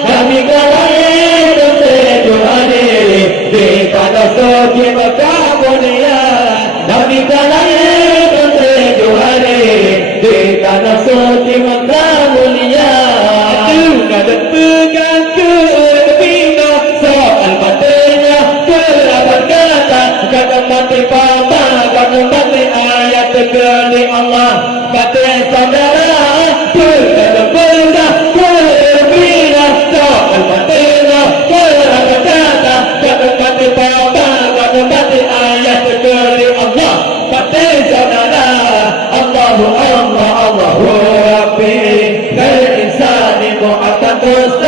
Nabi kalahir tujuh hari di tanah suci Mekah mulia. Nabi kalahir tujuh hari di tanah suci Mekah mulia. Dengan pegang ke Medina, soal matinya kerabat kata, kata mati papa, kata mati ayat kekali Allah, mati saudara, kata pegang ke Medina, soal matinya kerabat kata, kata mati papa, kata mati ayat kekali Allah, mati saudara. Allahu Allah, Allahu Rabbi, kal insani mu'attatus